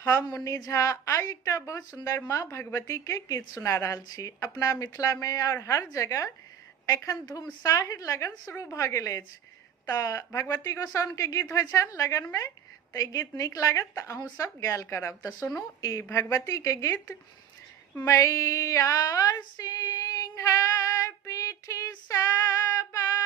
हम मुन्नी झा आइ एकटा बहुत सुंदर माँ भगवती के गीत सुना रहल छी। अपना मिथिला में और हर जगह एखन धूमसाहिर लगन शुरू भऽ गेल अछि। तऽ भगवती गोसाउन के गीत होइ छनि लगन में, तऽ ई गीत नीक लागत तऽ अहूँ सब गायल करब। तऽ सुनू ई भगवती के गीत। मैया सिंह पीठी सवार